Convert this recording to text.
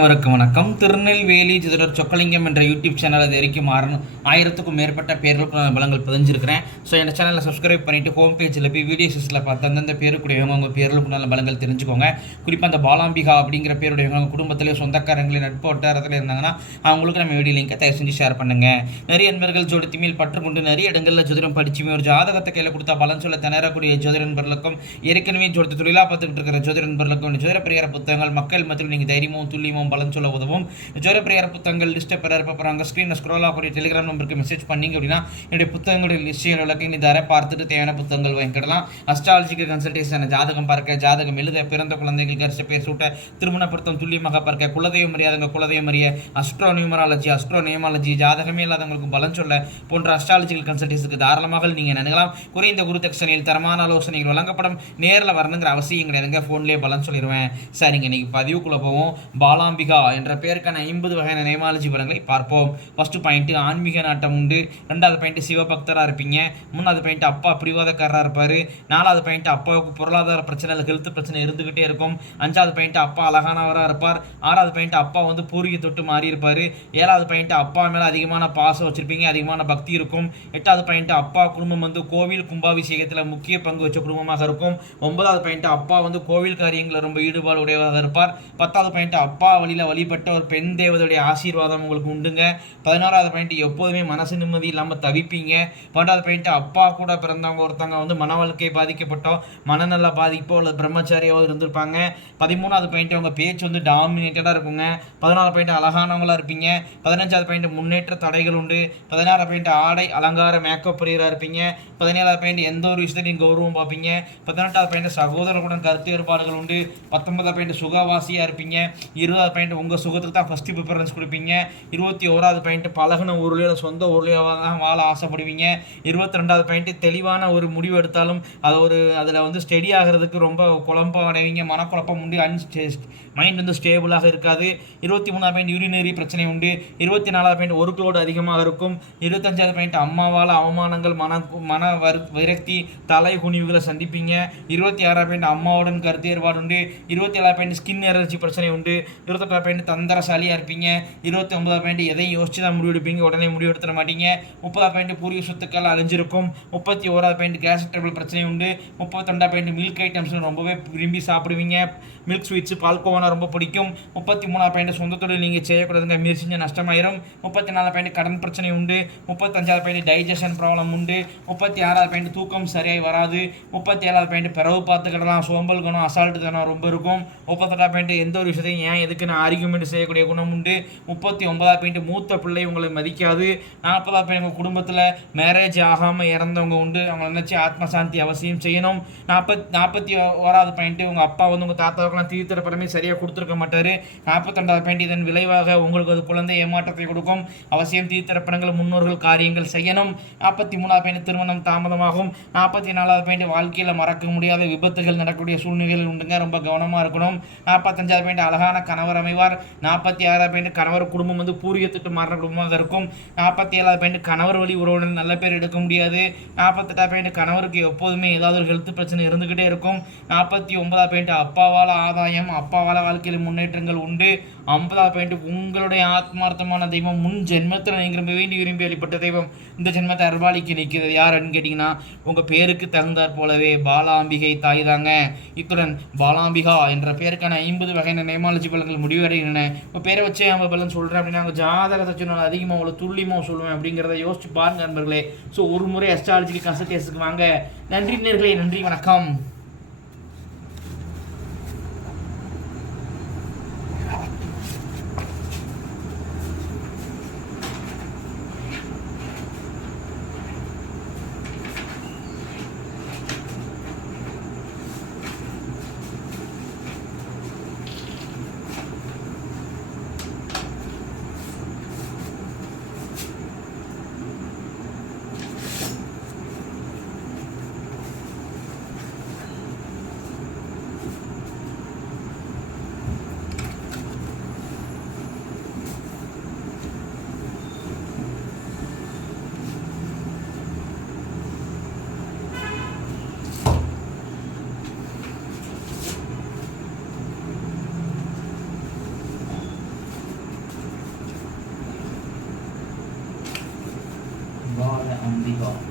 அனைவருக்கும் வணக்கம். திருநெல்வேலி ஜோதிடர் சொக்கலிங்கம் என்ற யூடியூப் சேனல் அது வரைக்கும் மாறணும் ஆயிரத்துக்கும் மேற்பட்ட பேர்களுக்கு பலங்கள் பதிஞ்சிருக்கிறேன். ஸோ இந்த சேனலை சப்ஸ்கிரைப் பண்ணிட்டு ஹோம் பேஜில் போய் வீடியோஸில் பார்த்து அந்தந்த பேருக்குடையவங்க உங்கள் பேர்களுக்கு நல்ல பலங்கள் தெரிஞ்சுக்கோங்க. குறிப்பாக அந்த பாலாம்பிகா அப்படிங்கிற பேருடையவங்க அவங்க குடும்பத்திலே சொந்தக்காரங்களே நட்பு வட்டாரத்தில் இருந்தாங்கன்னா அவங்களுக்கு நம்ம வீடியோ லிங்கை தயவு செஞ்சு ஷேர் பண்ணுங்க. நிறைய நண்பர்கள் ஜோடி திமில் பற்றுக்கொண்டு நிறைய இடங்களில் ஜோதிடம் படிச்சுமே ஒரு ஜாதகத்தை கையில் கொடுத்தா பலன் சொல்ல திணறக்கூடிய ஜோதிட நண்பர்களுக்கும் ஏற்கனவே ஜோதி தொழிலாக பார்த்துக்கிட்டு இருக்கிற ஜோதிட நண்பர்களுக்கும் ஜோதிட பிரியார புத்தகங்கள் மக்கள் மத்தியில் நீங்கள் தைரியமும் துல்லியமும் பலன் சொல்ல உதவும். ஜோர பிரேயர் புத்தகங்கள் லிஸ்ட்டை பெற இருப்ப போகிறாங்க ஸ்க்ரீனில் ஸ்க்ரோல் ஆகக்கூடிய டெலிகிராம் நம்பருக்கு மெசேஜ் பண்ணீங்க அப்படின்னா என்னுடைய புத்தகங்களுடைய லிஸ்ட் விளக்கி நீ தர பார்த்துட்டு தேவையான புத்தகங்கள் வாங்கிக்கிடலாம். அஸ்ட்ராலஜிக்கு கன்சல்டேஷன் ஜாதகம் பார்க்க ஜாதகம் எழுத பிறந்த குழந்தைகளுக்கு அரிசி பேர் சூட்ட திருமணப்படுத்தம் துல்லியமாக பார்க்க குலதெய்வம் அறியாதவங்க குலதெய்வம் அறிய அஸ்ட்ரோ நியூமராலஜி அஸ்ட்ரோ நியூமாலஜி ஜாதகமே இல்லாதவங்களுக்கு பலன் சொல்ல போன்ற அஸ்ட்ராலஜிக்கல் கன்சல்டேஷனுக்கு தாராளமாக நீங்கள் நினைக்கலாம் குறைந்த குருதட்சணையில் தரமான ஆலோசனைகள் வழங்கப்படும். நேரில் வரணுங்கிற அவசியம் கிடையாதுங்க. ஃபோன்லேயே பலன் சொல்லிடுவேன் சரிங்க இன்னைக்கு பதிவுக்குள்ளே போவோம். பாலாம்பிகா என்ற பெயருக்கான ஐம்பது வகையான நேமாலஜி பலங்களை பார்ப்போம். ஃபஸ்ட்டு பாயிண்ட்டு ஆன்மீக நாட்டம் உண்டு. ரெண்டாவது பாயிண்ட் சிவபக்தராக இருப்பீங்க. மூணாவது பாயிண்ட் அப்பா பிரிவாதக்காரராக இருப்பார். நாலாவது பாயிண்ட் அப்பாவுக்கு பொருளாதார பிரச்சனை இல்லை ஹெல்த் பிரச்சனை இருந்துக்கிட்டே இருக்கும். அஞ்சாவது பாயிண்ட் அப்பா அழகானவராக இருப்பார். ஆறாவது பாயிண்ட் அப்பா வந்து பூர்வீக தொட்டு மாறி இருப்பார். ஏழாவது பாயிண்ட் அப்பா மேலே அதிகமான பாசம் வச்சுருப்பீங்க. அதிகமான பக்தி இருக்கும். எட்டாவது பாயிண்ட் அப்பா குடும்பம் வந்து கோவில் கும்பாபிஷேகத்தில் முக்கிய பங்கு வச்ச குடும்பமாக இருக்கும். ஒன்பதாவது பாயிண்ட் அப்பா வந்து கோவில் காரியங்களில் ரொம்ப ஈடுபாடு உடையவராக இருப்பார். பத்தாவது பாயிண்ட் அப்பா வழியில் வழிபட்ட ஒரு பெண் தேவதையுடைய ஆசீர்வாதம் உங்களுக்கு உண்டுங்க. பதினாறாவது பாயிண்ட் எப்போதுமே மனசு நிம்மதி இல்லாமல் தவிப்பீங்க. பன்னெண்டாவது பாயிண்ட் அப்பா கூட பிறந்தவங்க ஒருத்தவங்க வந்து மன வாழ்க்கை பாதிக்கப்பட்டோ மனநல பாதிப்போ அல்லது பிரம்மச்சாரியாவோ இருந்திருப்பாங்க. பதிமூணாவது பாயிண்ட் அவங்க பேச்சு வந்து டாமினேட்டடாக இருக்குங்க. பதினாறு பாயிண்ட் அழகானவங்களா இருப்பீங்க. பதினஞ்சாவது பாயிண்ட் முன்னேற்ற தடைகள் உண்டு. பதினாறு பாயிண்ட் ஆடை அலங்கார மேக்கப் பிரியராக இருப்பீங்க. பதினேழாவது பாயிண்ட் எந்த ஒரு விஷயத்தையும் கௌரவம் பார்ப்பீங்க. பதினெட்டாவது பாயிண்ட் சகோதரர்களுடன் கருத்து வேறுபாடுகள் உண்டு. பத்தொன்பதாவது பாயிண்ட் சுகவாசியாக இருப்பீங்க. இருபதாவது பாயிண்ட் உங்கள் சுகத்துக்கு தான் ஃபஸ்ட்டு ப்ரிஃபரன்ஸ் கொடுப்பீங்க. இருபத்தி ஓராவது பாயிண்ட் பழகின ஊர்லேயோ சொந்த ஊர்லேயோ தான் வாழ ஆசைப்படுவீங்க. இருபத்தி ரெண்டாவது பாயிண்ட் தெளிவான ஒரு முடிவு எடுத்தாலும் அதை ஒரு அதில் வந்து ஸ்டெடி ஆகிறதுக்கு ரொம்ப குழப்பம் அடைவீங்க. மனக்குழப்பம் உண்டு அன்ஸ்டே மைண்ட் வந்து ஸ்டேபிளாக இருக்காது. இருபத்தி மூணாவது பாயிண்ட் யூரினரி பிரச்சனை உண்டு. இருபத்தி நாலாவது பாயிண்ட் ஒர்க் லோடு அதிகமாக இருக்கும். இருபத்தஞ்சாவது பாயிண்ட் அம்மாவால் அவமானங்கள் மன மன வரு விரக்தி தலை குனிவுகளை சந்திப்பீங்க. இருபத்தி ஆறாவது பாயிண்ட் அம்மாவுடன் கருத்து ஏற்பாடு உண்டு. இருபத்தி ஏழாவது பாயிண்ட் ஸ்கின் எனர்ஜி பிரச்சனை உண்டு. இருபத்தெட்டாவது பாயிண்ட் தந்திரசாலியாக இருப்பீங்க. இருபத்தி ஒன்பதாவது பாயிண்ட் எதையும் யோசிச்சு தான் முடிவு எடுப்பீங்க உடனே முடிவு எடுத்துட மாட்டீங்க. முப்பதாவது பாயிண்ட் பூர்வீக சொத்துக்கள் அழிஞ்சிருக்கும். முப்பத்தி ஓராவது பாயிண்ட் கேஸ் டேபிள் பிரச்சனை உண்டு. முப்பத்தொண்டாவது பாயிண்ட் மில்க் ஐட்டம்ஸ் ரொம்பவே விரும்பி சாப்பிடுவீங்க. மில்க் ஸ்வீட்ஸ் பால்கோவானா ரொம்ப பிடிக்கும். முப்பத்தி மூணாவது பாயிண்ட் சொந்த தொழில் நீங்கள் செய்யக்கூடாதுங்க. மீறி செஞ்ச நஷ்டமாயிரும். முப்பத்தி நாலாவது பாயிண்ட் கடன் பிரச்சனை உண்டு. முப்பத்தஞ்சாவது பாயிண்ட் டைஜஷன் ப்ராப்ளம் உண்டு. முப்பத்தி ஆறாவது பாயிண்ட் தூக்கம் சரியாகி வராது. முப்பத்தி ஏழாவது பாயிண்ட் பிறகு பார்த்துக்கிடலாம். சோம்பல் குணம் அசால்ட்டு தனம் ரொம்ப இருக்கும். முப்பத்தெட்டாவது பாயிண்ட் எந்த ஒரு விஷயத்தையும் ஏன் நான் ஆர்கியூமெண்ட் செய்யக்கூடிய குணம் உண்டு. முப்பத்தி ஒன்பதாம் பாயிண்ட் மூத்த பிள்ளை உங்களை மதிக்காது. நாற்பதா பாயிண்ட் உங்கள் குடும்பத்தில் மேரேஜ் ஆகாமல் இறந்தவங்க உண்டு. அவங்களை நினச்சி ஆத்மசாந்தி அவசியம் செய்யணும். நாற்பத் நாற்பத்தி ஓராவது பாயிண்ட் உங்கள் அப்பா வந்து உங்கள் தாத்தாவுக்கெல்லாம் தீர்த்தர பரமே சரியாக கொடுத்துருக்க மாட்டார். நாற்பத்தொண்டாவது பாயிண்ட் இதன் விளைவாக உங்களுக்கு அது குழந்தை ஏமாற்றத்தை கொடுக்கும். அவசியம் தீர்த்தரப்படங்கள் முன்னோர்கள் காரியங்கள் செய்யணும். நாற்பத்தி மூணாவது பாயிண்ட் திருமணம் தாமதமாகும். நாற்பத்தி நாலாவது பாயிண்ட் வாழ்க்கையில் மறக்க முடியாத விபத்துகள் நடக்கக்கூடிய சூழ்நிலைகள் உண்டுங்க. ரொம்ப கவனமாக இருக்கணும். நாற்பத்தஞ்சாவது பாயிண்ட் அழகான கணவர் அமைவார் நாற்பத்தி ஆறாவது பாயிண்ட் கணவர் குடும்பம் வந்து பூரியத்திட்டு மாறுற குடும்பமாக இருக்கும். நாற்பத்தி ஏழாவது பாயிண்ட் கணவர் வழி உறவுடன் நல்ல பேர் எடுக்க முடியாது. நாற்பத்தெட்டாவது பாயிண்ட் கணவருக்கு எப்போதுமே ஏதாவது ஒரு ஹெல்த் பிரச்சனை இருந்துக்கிட்டே இருக்கும். நாற்பத்தி ஒன்பதாவது பாயிண்ட் அப்பாவால் ஆதாயம் அப்பாவால் வாழ்க்கையில் முன்னேற்றங்கள் உண்டு. ஐம்பதாவது பாயிண்ட் உங்களுடைய ஆத்மார்த்தமான தெய்வம் முன் ஜென்மத்தில் நீங்கள் வேண்டி விரும்பி வெளிப்பட்ட தெய்வம். இந்த ஜென்மத்தை அர்வாளிக்கு நிற்கிறது யாருன்னு கேட்டிங்கன்னா உங்கள் பேருக்கு தகுந்தாற் போலவே பாலாம்பிகை தாய் தாங்க. இத்துடன் பாலாம்பிகா என்ற பேருக்கான ஐம்பது வகையான நேமாலஜி பலன்கள் முடிவடைகின்றன. இப்போ பேரை வச்சே நம்ம பலன் சொல்கிறேன் அப்படின்னா அவங்க ஜாதக சச்சுனால் அதிகமாக அவ்வளோ துல்லியமாக சொல்லுவேன் அப்படிங்கிறத யோசிச்சு பாருங்க நண்பர்களே. ஸோ ஒரு முறை அஸ்ட்ராலஜிக்கு கன்சல்டேஷனுக்கு வாங்க. நன்றி நேர்களே நன்றி வணக்கம். Đi.